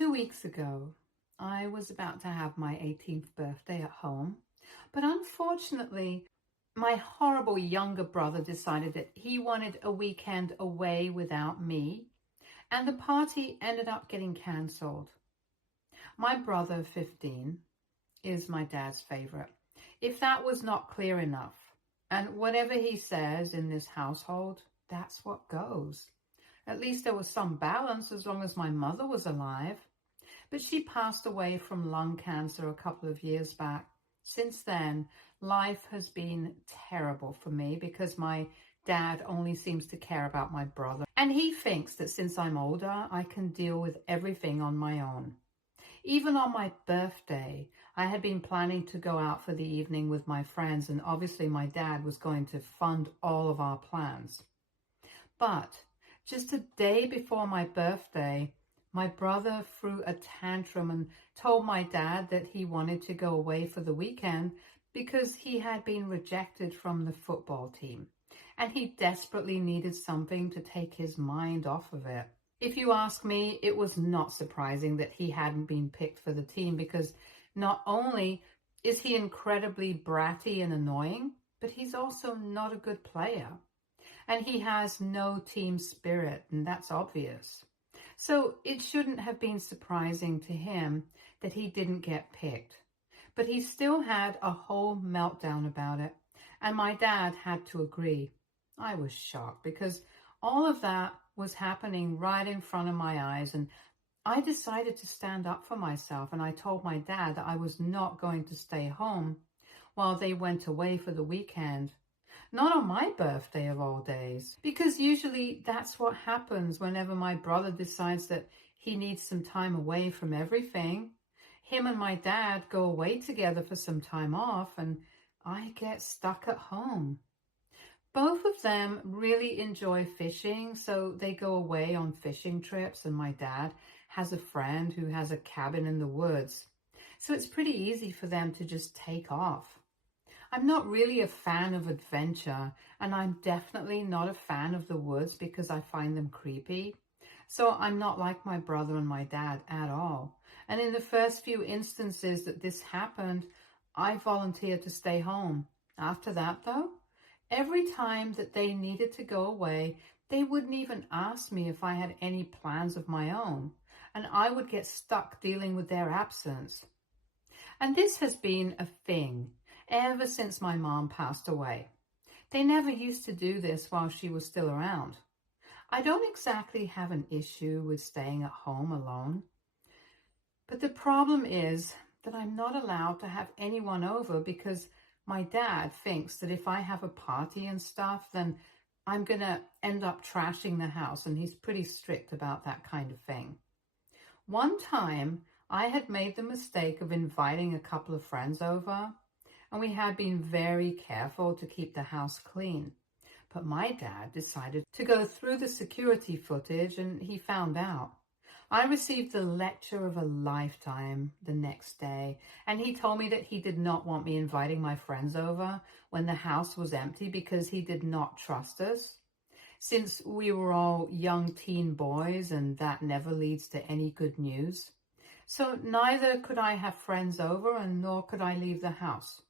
2 weeks ago, I was about to have my 18th birthday at home, but unfortunately, my horrible younger brother decided that he wanted a weekend away without me, and the party ended up getting cancelled. My brother, 15, is my dad's favorite. If that was not clear enough, and whatever he says in this household, that's what goes. At least there was some balance as long as my mother was alive. But she passed away from lung cancer a couple of years back. Since then, life has been terrible for me because my dad only seems to care about my brother. And he thinks that since I'm older, I can deal with everything on my own. Even on my birthday, I had been planning to go out for the evening with my friends, and obviously my dad was going to fund all of our plans. But just a day before my birthday, my brother threw a tantrum and told my dad that he wanted to go away for the weekend because he had been rejected from the football team, and he desperately needed something to take his mind off of it. If you ask me, it was not surprising that he hadn't been picked for the team because not only is he incredibly bratty and annoying, but he's also not a good player. And he has no team spirit, and that's obvious. So it shouldn't have been surprising to him that he didn't get picked. But he still had a whole meltdown about it, and my dad had to agree. I was shocked because all of that was happening right in front of my eyes, and I decided to stand up for myself, and I told my dad that I was not going to stay home while they went away for the weekend. Not on my birthday of all days, because usually that's what happens whenever my brother decides that he needs some time away from everything. Him and my dad go away together for some time off, and I get stuck at home. Both of them really enjoy fishing, so they go away on fishing trips, and my dad has a friend who has a cabin in the woods. So it's pretty easy for them to just take off. I'm not really a fan of adventure, and I'm definitely not a fan of the woods because I find them creepy. So I'm not like my brother and my dad at all. And in the first few instances that this happened, I volunteered to stay home. After that, though, every time that they needed to go away, they wouldn't even ask me if I had any plans of my own, and I would get stuck dealing with their absence. And this has been a thing ever since my mom passed away. They never used to do this while she was still around. I don't exactly have an issue with staying at home alone, but the problem is that I'm not allowed to have anyone over because my dad thinks that if I have a party and stuff, then I'm going to end up trashing the house, and he's pretty strict about that kind of thing. One time, I had made the mistake of inviting a couple of friends over, and we had been very careful to keep the house clean. But my dad decided to go through the security footage, and he found out. I received the lecture of a lifetime the next day, and he told me that he did not want me inviting my friends over when the house was empty because he did not trust us. Since we were all young teen boys, and that never leads to any good news. So neither could I have friends over, and nor could I leave the house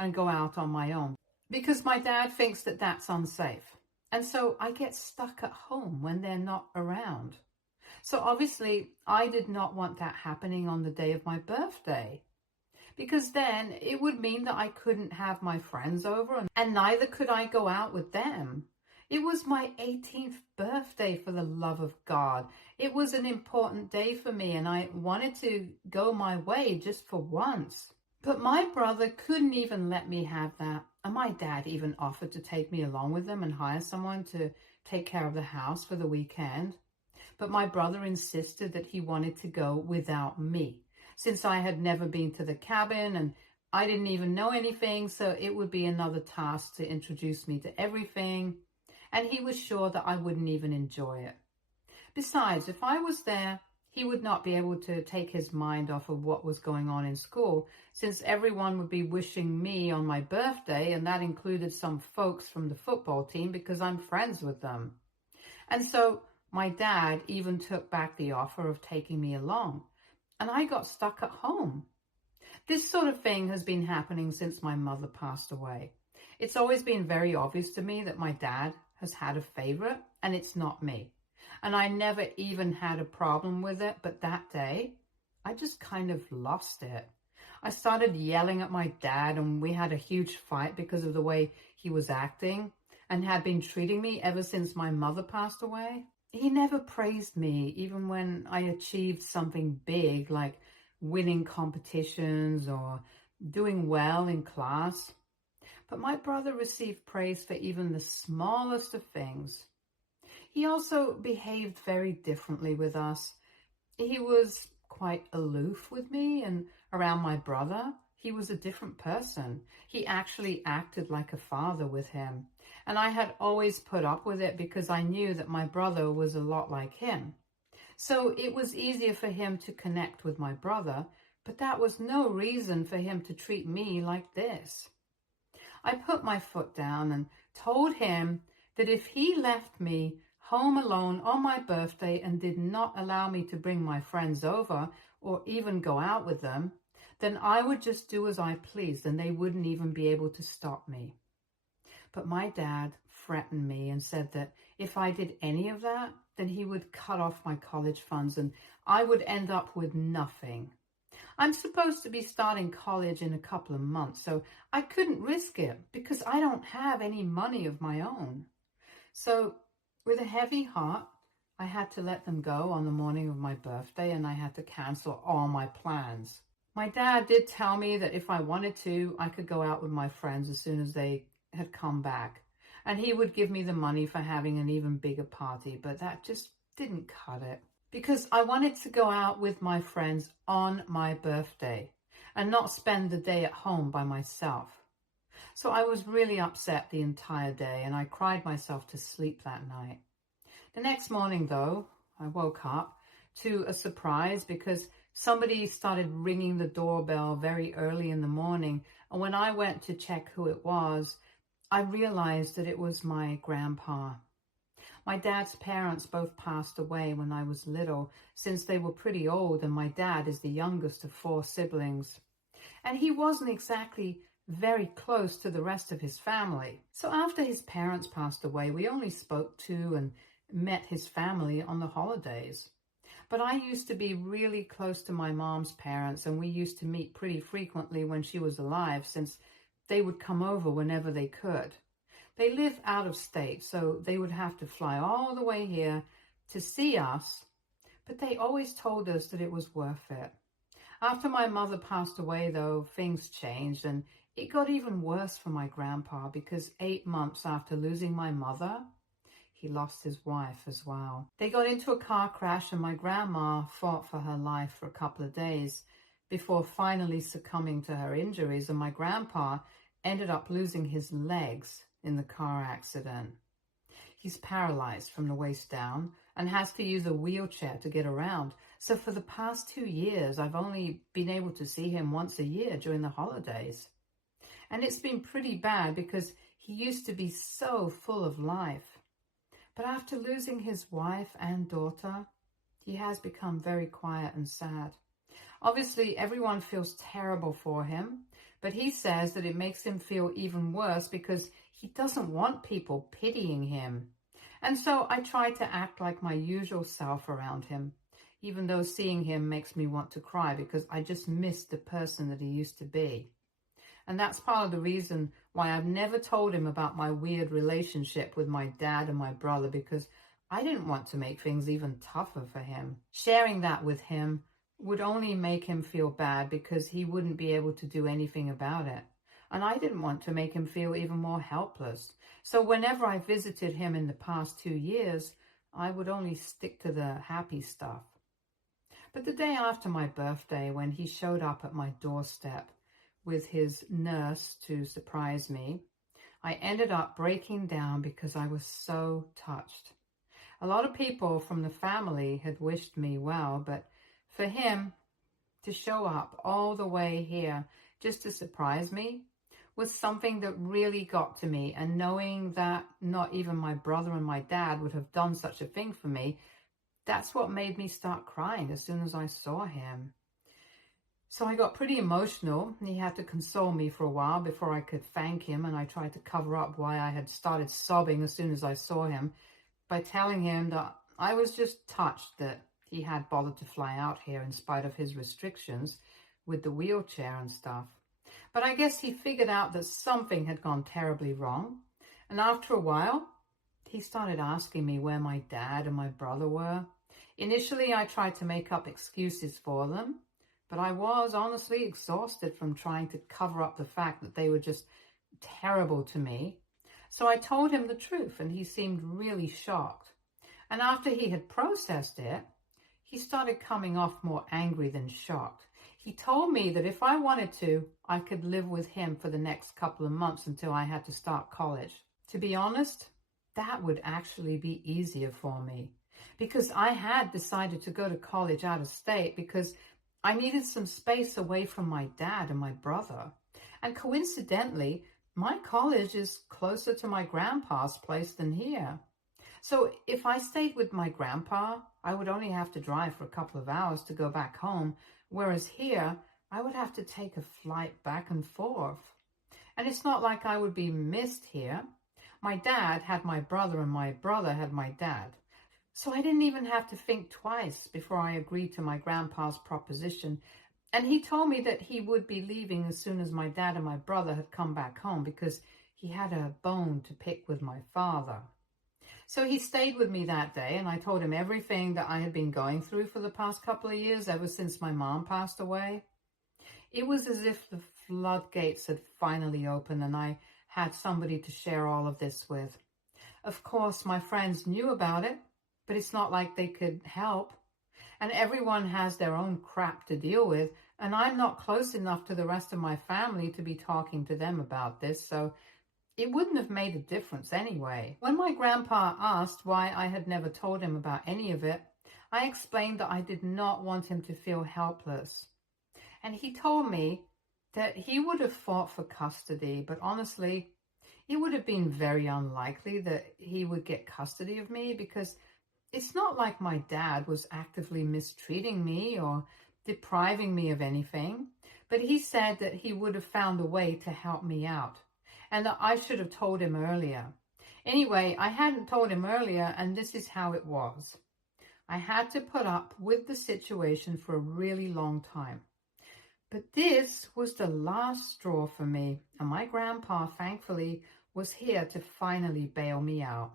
and go out on my own because my dad thinks that that's unsafe. And so I get stuck at home when they're not around. So obviously I did not want that happening on the day of my birthday, because then it would mean that I couldn't have my friends over, and neither could I go out with them. It was my 18th birthday, for the love of God. It was an important day for me, and I wanted to go my way just for once. But my brother couldn't even let me have that. And my dad even offered to take me along with them and hire someone to take care of the house for the weekend. But my brother insisted that he wanted to go without me, since I had never been to the cabin and I didn't even know anything, so it would be another task to introduce me to everything, and he was sure that I wouldn't even enjoy it. Besides, if I was there, he would not be able to take his mind off of what was going on in school, since everyone would be wishing me on my birthday, and that included some folks from the football team because I'm friends with them. And so My dad even took back the offer of taking me along, and I got stuck at home. This sort of thing has been happening since my mother passed away. It's always been very obvious to me that my dad has had a favorite, and it's not me. And I never even had a problem with it, but that day, I just kind of lost it. I started yelling at my dad, and we had a huge fight because of the way he was acting and had been treating me ever since my mother passed away. He never praised me, even when I achieved something big like winning competitions or doing well in class. But my brother received praise for even the smallest of things. He also behaved very differently with us. He was quite aloof with me, and around my brother, he was a different person. He actually acted like a father with him. And I had always put up with it because I knew that my brother was a lot like him. So it was easier for him to connect with my brother, but that was no reason for him to treat me like this. I put my foot down and told him that if he left me home alone on my birthday and did not allow me to bring my friends over or even go out with them, then I would just do as I pleased and they wouldn't even be able to stop me. But my dad threatened me and said that if I did any of that, then he would cut off my college funds and I would end up with nothing. I'm supposed to be starting college in a couple of months, so I couldn't risk it because I don't have any money of my own. So with a heavy heart, I had to let them go on the morning of my birthday, and I had to cancel all my plans. My dad did tell me that if I wanted to, I could go out with my friends as soon as they had come back. And he would give me the money for having an even bigger party, but that just didn't cut it. Because I wanted to go out with my friends on my birthday and not spend the day at home by myself. So I was really upset the entire day, and I cried myself to sleep that night. The next morning, though, I woke up to a surprise because somebody started ringing the doorbell very early in the morning. And when I went to check who it was, I realized that it was my grandpa. My dad's parents both passed away when I was little, since they were pretty old, and my dad is the youngest of 4 siblings. And he wasn't exactly very close to the rest of his family. So after his parents passed away, we only spoke to and met his family on the holidays. But I used to be really close to my mom's parents, and we used to meet pretty frequently when she was alive, since they would come over whenever they could. They live out of state, so they would have to fly all the way here to see us, but they always told us that it was worth it. After my mother passed away, though, things changed, and it got even worse for my grandpa because 8 months after losing my mother, he lost his wife as well. They got into a car crash, and my grandma fought for her life for a couple of days before finally succumbing to her injuries, and my grandpa ended up losing his legs in the car accident. He's paralyzed from the waist down and has to use a wheelchair to get around. So for the past 2 years, I've only been able to see him once a year during the holidays. And it's been pretty bad because he used to be so full of life. But after losing his wife and daughter, he has become very quiet and sad. Obviously, everyone feels terrible for him, but he says that it makes him feel even worse because he doesn't want people pitying him. And so I try to act like my usual self around him, even though seeing him makes me want to cry because I just miss the person that he used to be. And that's part of the reason why I've never told him about my weird relationship with my dad and my brother, because I didn't want to make things even tougher for him. Sharing that with him would only make him feel bad because he wouldn't be able to do anything about it. And I didn't want to make him feel even more helpless. So whenever I visited him in the past 2 years, I would only stick to the happy stuff. But the day after my birthday, when he showed up at my doorstep with his nurse to surprise me, I ended up breaking down because I was so touched. A lot of people from the family had wished me well, but for him to show up all the way here just to surprise me was something that really got to me. And knowing that not even my brother and my dad would have done such a thing for me, that's what made me start crying as soon as I saw him. So I got pretty emotional. He had to console me for a while before I could thank him, and I tried to cover up why I had started sobbing as soon as I saw him by telling him that I was just touched that he had bothered to fly out here in spite of his restrictions with the wheelchair and stuff. But I guess he figured out that something had gone terribly wrong, and after a while, he started asking me where my dad and my brother were. Initially, I tried to make up excuses for them, but I was honestly exhausted from trying to cover up the fact that they were just terrible to me. So I told him the truth, and he seemed really shocked. And after he had processed it, he started coming off more angry than shocked. He told me that if I wanted to, I could live with him for the next couple of months until I had to start college. To be honest, that would actually be easier for me, because I had decided to go to college out of state because I needed some space away from my dad and my brother. And coincidentally, my college is closer to my grandpa's place than here. So if I stayed with my grandpa, I would only have to drive for a couple of hours to go back home, whereas here, I would have to take a flight back and forth. And it's not like I would be missed here. My dad had my brother and my brother had my dad. So I didn't even have to think twice before I agreed to my grandpa's proposition. And he told me that he would be leaving as soon as my dad and my brother had come back home because he had a bone to pick with my father. So he stayed with me that day, and I told him everything that I had been going through for the past couple of years, ever since my mom passed away. It was as if the floodgates had finally opened and I had somebody to share all of this with. Of course, my friends knew about it, but it's not like they could help. And everyone has their own crap to deal with, and I'm not close enough to the rest of my family to be talking to them about this, so it wouldn't have made a difference anyway. When my grandpa asked why I had never told him about any of it, I explained that I did not want him to feel helpless. And he told me that he would have fought for custody, but honestly, it would have been very unlikely that he would get custody of me because it's not like my dad was actively mistreating me or depriving me of anything, but he said that he would have found a way to help me out and that I should have told him earlier. Anyway, I hadn't told him earlier, and this is how it was. I had to put up with the situation for a really long time. But this was the last straw for me, and my grandpa, thankfully, was here to finally bail me out.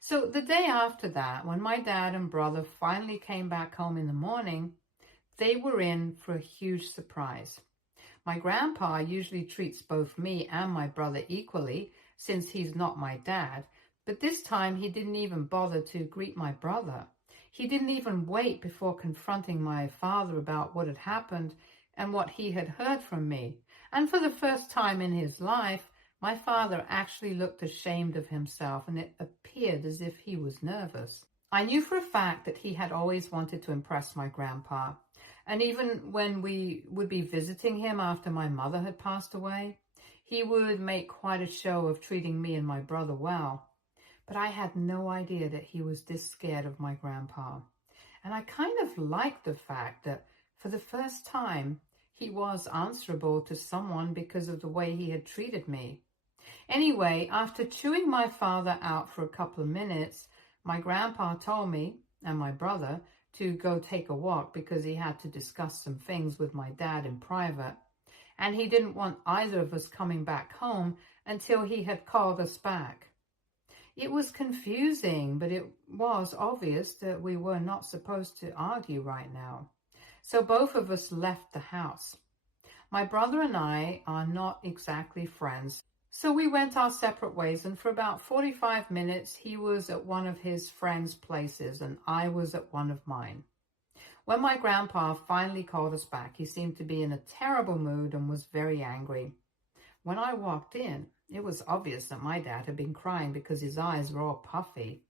So the day after that, when my dad and brother finally came back home in the morning, they were in for a huge surprise. My grandpa usually treats both me and my brother equally since he's not my dad, but this time he didn't even bother to greet my brother. He didn't even wait before confronting my father about what had happened and what he had heard from me. And for the first time in his life, my father actually looked ashamed of himself, and it appeared as if he was nervous. I knew for a fact that he had always wanted to impress my grandpa. And even when we would be visiting him after my mother had passed away, he would make quite a show of treating me and my brother well. But I had no idea that he was this scared of my grandpa. And I kind of liked the fact that for the first time, he was answerable to someone because of the way he had treated me. Anyway, after chewing my father out for a couple of minutes, my grandpa told me and my brother to go take a walk because he had to discuss some things with my dad in private. And he didn't want either of us coming back home until he had called us back. It was confusing, but it was obvious that we were not supposed to argue right now. So both of us left the house. My brother and I are not exactly friends. So we went our separate ways, and for about 45 minutes, he was at one of his friends' places, and I was at one of mine. When my grandpa finally called us back, he seemed to be in a terrible mood and was very angry. When I walked in, it was obvious that my dad had been crying because his eyes were all puffy.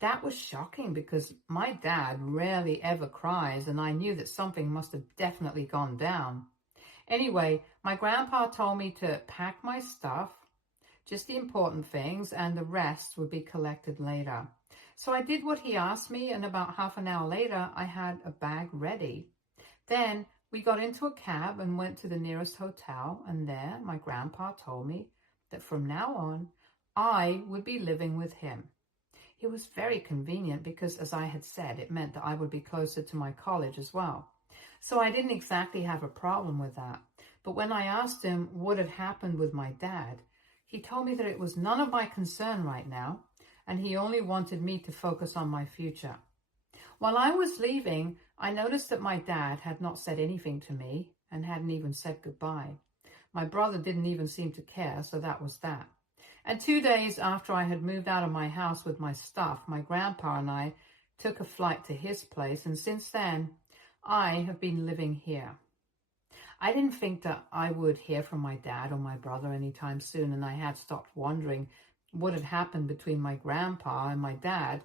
That was shocking because my dad rarely ever cries, and I knew that something must have definitely gone down. Anyway, my grandpa told me to pack my stuff, just the important things, and the rest would be collected later. So I did what he asked me, and about half an hour later, I had a bag ready. Then we got into a cab and went to the nearest hotel, and there my grandpa told me that from now on, I would be living with him. It was very convenient because, as I had said, it meant that I would be closer to my college as well. So I didn't exactly have a problem with that. But when I asked him what had happened with my dad, he told me that it was none of my concern right now, and he only wanted me to focus on my future. While I was leaving, I noticed that my dad had not said anything to me and hadn't even said goodbye. My brother didn't even seem to care, so that was that. And 2 days after I had moved out of my house with my stuff, my grandpa and I took a flight to his place, and since then, I have been living here. I didn't think that I would hear from my dad or my brother anytime soon, and I had stopped wondering what had happened between my grandpa and my dad,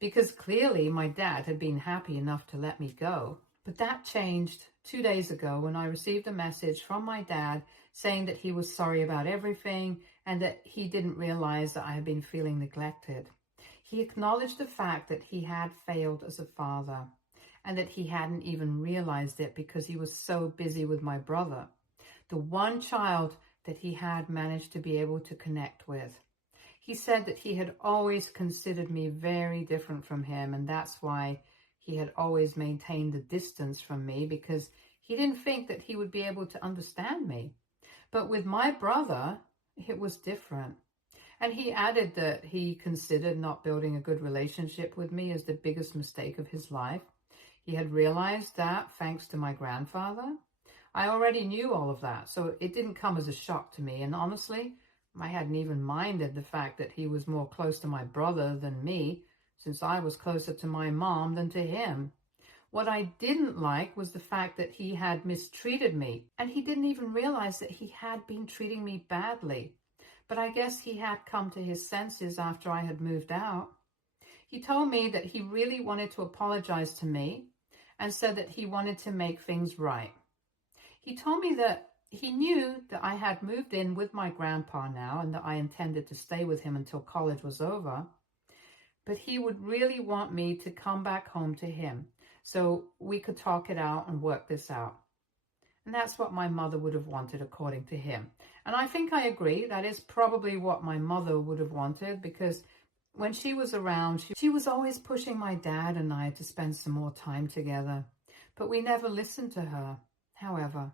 because clearly my dad had been happy enough to let me go. But that changed 2 days ago when I received a message from my dad saying that he was sorry about everything and that he didn't realize that I had been feeling neglected. He acknowledged the fact that he had failed as a father and that he hadn't even realized it because he was so busy with my brother, the one child that he had managed to be able to connect with. He said that he had always considered me very different from him, and that's why he had always maintained the distance from me, because he didn't think that he would be able to understand me. But with my brother, it was different. And he added that he considered not building a good relationship with me as the biggest mistake of his life. He had realized that thanks to my grandfather. I already knew all of that, so it didn't come as a shock to me. And honestly, I hadn't even minded the fact that he was more close to my brother than me, since I was closer to my mom than to him. What I didn't like was the fact that he had mistreated me, and he didn't even realize that he had been treating me badly. But I guess he had come to his senses after I had moved out. He told me that he really wanted to apologize to me and said that he wanted to make things right. He told me that he knew that I had moved in with my grandpa now and that I intended to stay with him until college was over, but he would really want me to come back home to him so we could talk it out and work this out. And that's what my mother would have wanted, according to him. And I think I agree. That is probably what my mother would have wanted, because when she was around, she was always pushing my dad and I to spend some more time together. But we never listened to her. However,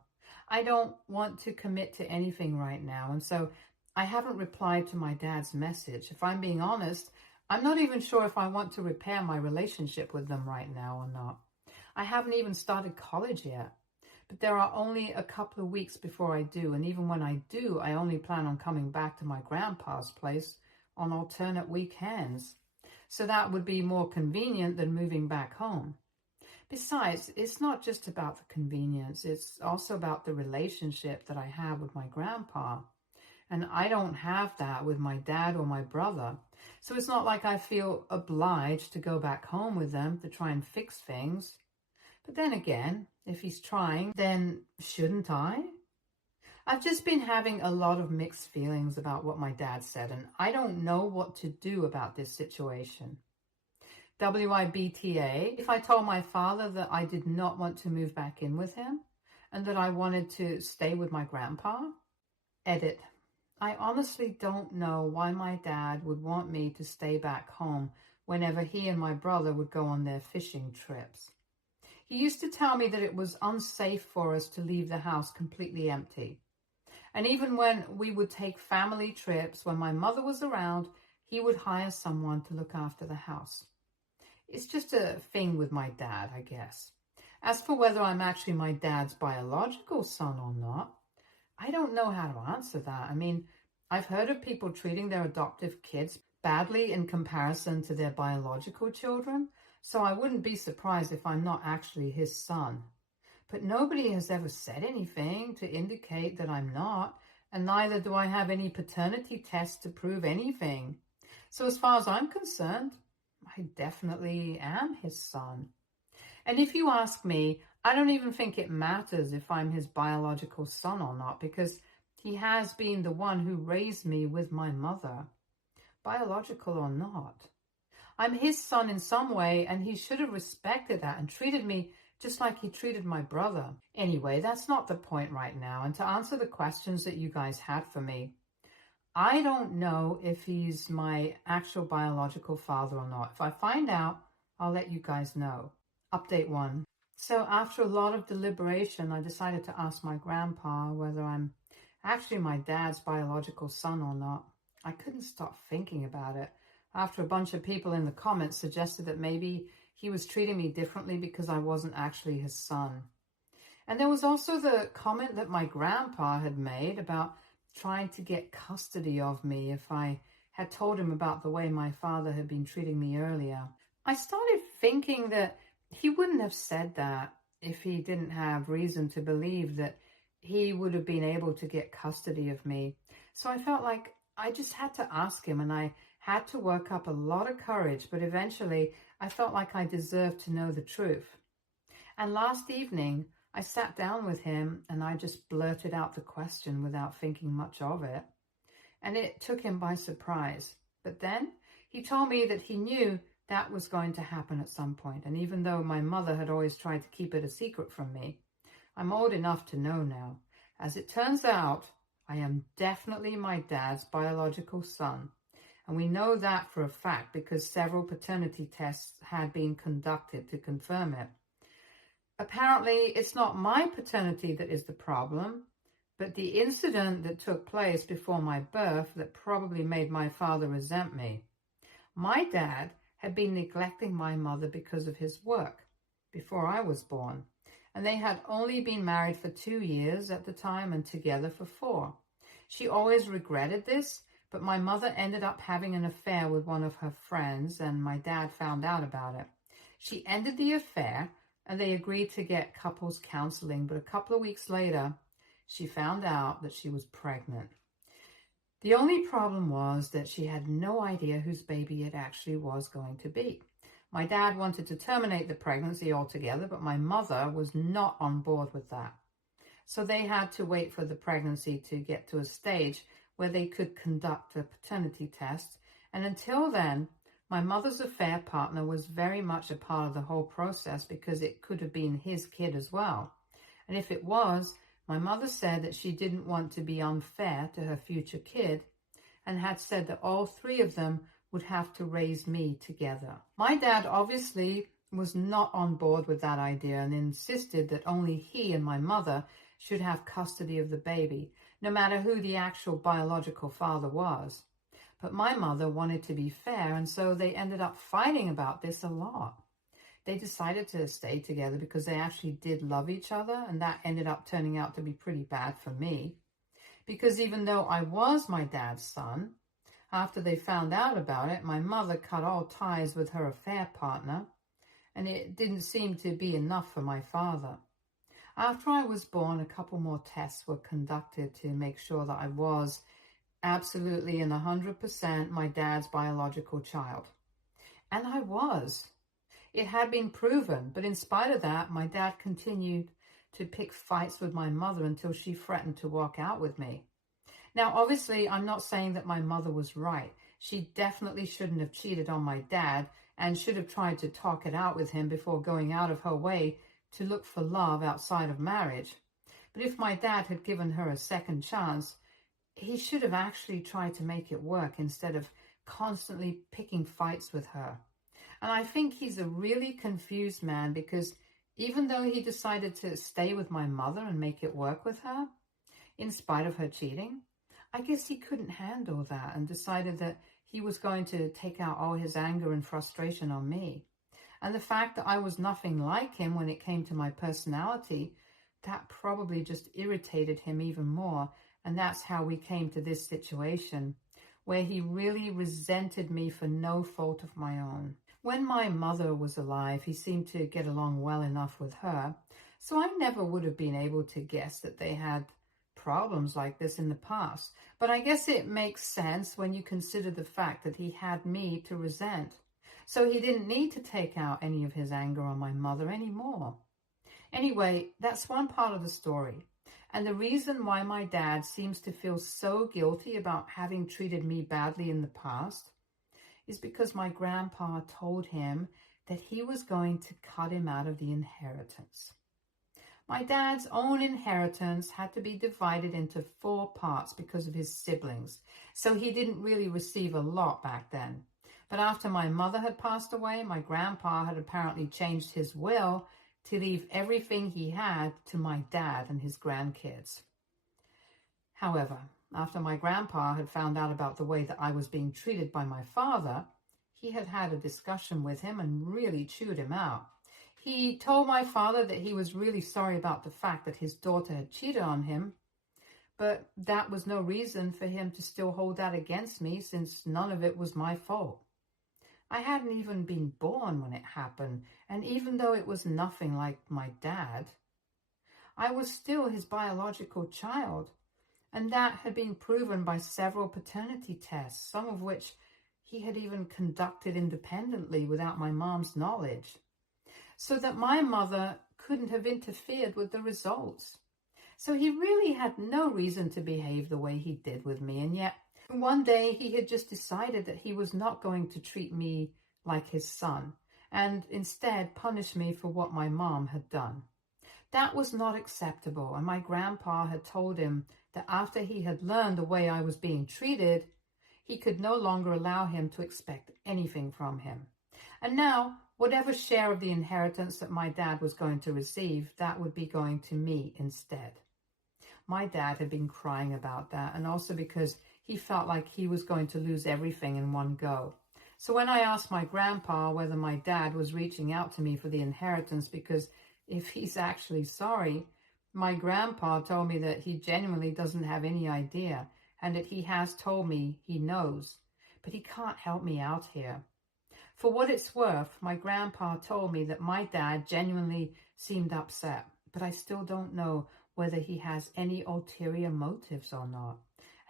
I don't want to commit to anything right now, and so I haven't replied to my dad's message. If I'm being honest, I'm not even sure if I want to repair my relationship with them right now or not. I haven't even started college yet, but there are only a couple of weeks before I do, and even when I do, I only plan on coming back to my grandpa's place on alternate weekends. So that would be more convenient than moving back home. Besides, it's not just about the convenience, it's also about the relationship that I have with my grandpa. And I don't have that with my dad or my brother. So it's not like I feel obliged to go back home with them to try and fix things. But then again, if he's trying, then shouldn't I? I've just been having a lot of mixed feelings about what my dad said, and I don't know what to do about this situation. WIBTA, if I told my father that I did not want to move back in with him and that I wanted to stay with my grandpa? Edit. I honestly don't know why my dad would want me to stay back home whenever he and my brother would go on their fishing trips. He used to tell me that it was unsafe for us to leave the house completely empty. And even when we would take family trips, when my mother was around, he would hire someone to look after the house. It's just a thing with my dad, I guess. As for whether I'm actually my dad's biological son or not, I don't know how to answer that. I mean, I've heard of people treating their adoptive kids badly in comparison to their biological children, so I wouldn't be surprised if I'm not actually his son. But nobody has ever said anything to indicate that I'm not, and neither do I have any paternity tests to prove anything. So as far as I'm concerned, I definitely am his son. And if you ask me, I don't even think it matters if I'm his biological son or not, because he has been the one who raised me with my mother, biological or not. I'm his son in some way, and he should have respected that and treated me just like he treated my brother. Anyway, that's not the point right now. And to answer the questions that you guys had for me, I don't know if he's my actual biological father or not. If I find out, I'll let you guys know. Update 1. So after a lot of deliberation, I decided to ask my grandpa whether I'm actually my dad's biological son or not. I couldn't stop thinking about it after a bunch of people in the comments suggested that maybe he was treating me differently because I wasn't actually his son. And there was also the comment that my grandpa had made about trying to get custody of me if I had told him about the way my father had been treating me earlier. I started thinking that he wouldn't have said that if he didn't have reason to believe that he would have been able to get custody of me. So I felt like I just had to ask him, and I had to work up a lot of courage, but eventually I felt like I deserved to know the truth. And last evening, I sat down with him and I just blurted out the question without thinking much of it. And it took him by surprise. But then he told me that he knew that was going to happen at some point. And even though my mother had always tried to keep it a secret from me, I'm old enough to know now. As it turns out, I am definitely my dad's biological son. And we know that for a fact because several paternity tests had been conducted to confirm it. Apparently, it's not my paternity that is the problem, but the incident that took place before my birth that probably made my father resent me. My dad had been neglecting my mother because of his work before I was born, and they had only been married for 2 years at the time and together for 4. She always regretted this, but my mother ended up having an affair with one of her friends, and my dad found out about it. She ended the affair, and they agreed to get couples counseling, but a couple of weeks later, she found out that she was pregnant. The only problem was that she had no idea whose baby it actually was going to be. My dad wanted to terminate the pregnancy altogether, but my mother was not on board with that. So they had to wait for the pregnancy to get to a stage where they could conduct a paternity test. And until then, my mother's affair partner was very much a part of the whole process because it could have been his kid as well. And if it was, my mother said that she didn't want to be unfair to her future kid and had said that all 3 of them would have to raise me together. My dad obviously was not on board with that idea and insisted that only he and my mother should have custody of the baby, no matter who the actual biological father was. But my mother wanted to be fair, and so they ended up fighting about this a lot. They decided to stay together because they actually did love each other, and that ended up turning out to be pretty bad for me. Because even though I was my dad's son, after they found out about it, my mother cut all ties with her affair partner, and it didn't seem to be enough for my father. After I was born, a couple more tests were conducted to make sure that I was absolutely and 100% my dad's biological child. And I was. It had been proven, but in spite of that, my dad continued to pick fights with my mother until she threatened to walk out with me. Now, obviously, I'm not saying that my mother was right. She definitely shouldn't have cheated on my dad and should have tried to talk it out with him before going out of her way to look for love outside of marriage. But if my dad had given her a second chance, he should have actually tried to make it work instead of constantly picking fights with her. And I think he's a really confused man because even though he decided to stay with my mother and make it work with her, in spite of her cheating, I guess he couldn't handle that and decided that he was going to take out all his anger and frustration on me. And the fact that I was nothing like him when it came to my personality, that probably just irritated him even more. And that's how we came to this situation, where he really resented me for no fault of my own. When my mother was alive, he seemed to get along well enough with her, so I never would have been able to guess that they had problems like this in the past. But I guess it makes sense when you consider the fact that he had me to resent. So he didn't need to take out any of his anger on my mother anymore. Anyway, that's one part of the story. And the reason why my dad seems to feel so guilty about having treated me badly in the past is because my grandpa told him that he was going to cut him out of the inheritance. My dad's own inheritance had to be divided into 4 parts because of his siblings, so he didn't really receive a lot back then. But after my mother had passed away, my grandpa had apparently changed his will to leave everything he had to my dad and his grandkids. However, after my grandpa had found out about the way that I was being treated by my father, he had had a discussion with him and really chewed him out. He told my father that he was really sorry about the fact that his daughter had cheated on him, but that was no reason for him to still hold that against me, since none of it was my fault. I hadn't even been born when it happened, and even though it was nothing like my dad, I was still his biological child, and that had been proven by several paternity tests, some of which he had even conducted independently without my mom's knowledge, so that my mother couldn't have interfered with the results. So he really had no reason to behave the way he did with me, and yet one day he had just decided that he was not going to treat me like his son, and instead punish me for what my mom had done. That was not acceptable, and my grandpa had told him that after he had learned the way I was being treated, he could no longer allow him to expect anything from him. And now, whatever share of the inheritance that my dad was going to receive, that would be going to me instead. My dad had been crying about that, and also because he felt like he was going to lose everything in one go. So when I asked my grandpa whether my dad was reaching out to me for the inheritance because if he's actually sorry, my grandpa told me that he genuinely doesn't have any idea, and that he has told me he knows, but he can't help me out here. For what it's worth, my grandpa told me that my dad genuinely seemed upset, but I still don't know whether he has any ulterior motives or not.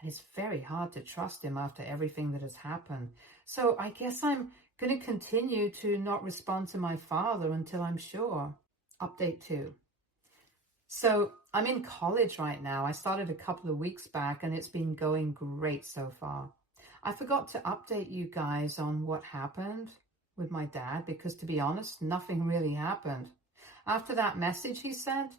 And it's very hard to trust him after everything that has happened. So I guess I'm going to continue to not respond to my father until I'm sure. Update 2. So I'm in college right now. I started a couple of weeks back and it's been going great so far. I forgot to update you guys on what happened with my dad because, to be honest, nothing really happened. After that message he sent,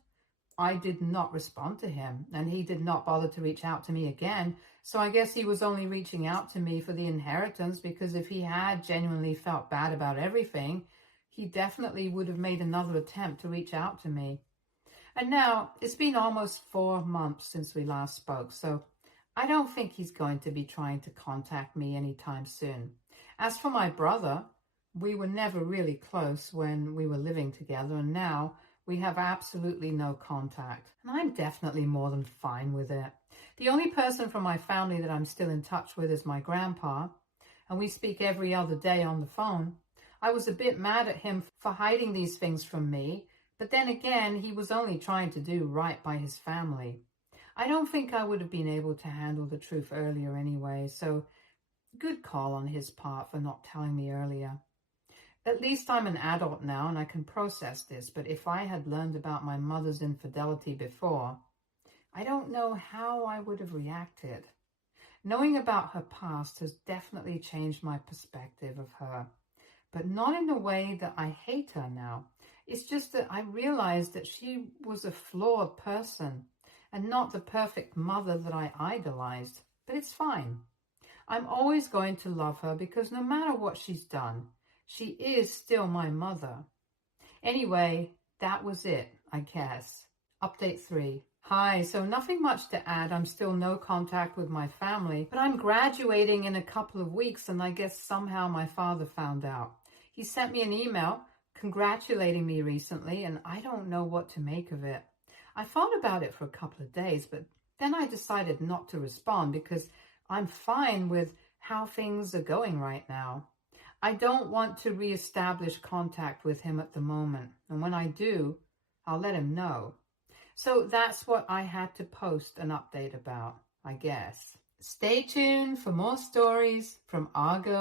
I did not respond to him, and he did not bother to reach out to me again. So I guess he was only reaching out to me for the inheritance, because if he had genuinely felt bad about everything, he definitely would have made another attempt to reach out to me. And now it's been almost 4 months since we last spoke, so I don't think he's going to be trying to contact me anytime soon. As for my brother, we were never really close when we were living together, and now we have absolutely no contact, and I'm definitely more than fine with it. The only person from my family that I'm still in touch with is my grandpa, and we speak every other day on the phone. I was a bit mad at him for hiding these things from me, but then again, he was only trying to do right by his family. I don't think I would have been able to handle the truth earlier anyway, so good call on his part for not telling me earlier. At least I'm an adult now and I can process this, but if I had learned about my mother's infidelity before, I don't know how I would have reacted. Knowing about her past has definitely changed my perspective of her, but not in the way that I hate her now. It's just that I realized that she was a flawed person and not the perfect mother that I idolized, but it's fine. I'm always going to love her because no matter what she's done, she is still my mother. Anyway, that was it, I guess. Update 3. Hi, so nothing much to add. I'm still no contact with my family, but I'm graduating in a couple of weeks, and I guess somehow my father found out. He sent me an email congratulating me recently, and I don't know what to make of it. I thought about it for a couple of days, but then I decided not to respond because I'm fine with how things are going right now. I don't want to reestablish contact with him at the moment, and when I do, I'll let him know. So that's what I had to post an update about, I guess. Stay tuned for more stories from Argo.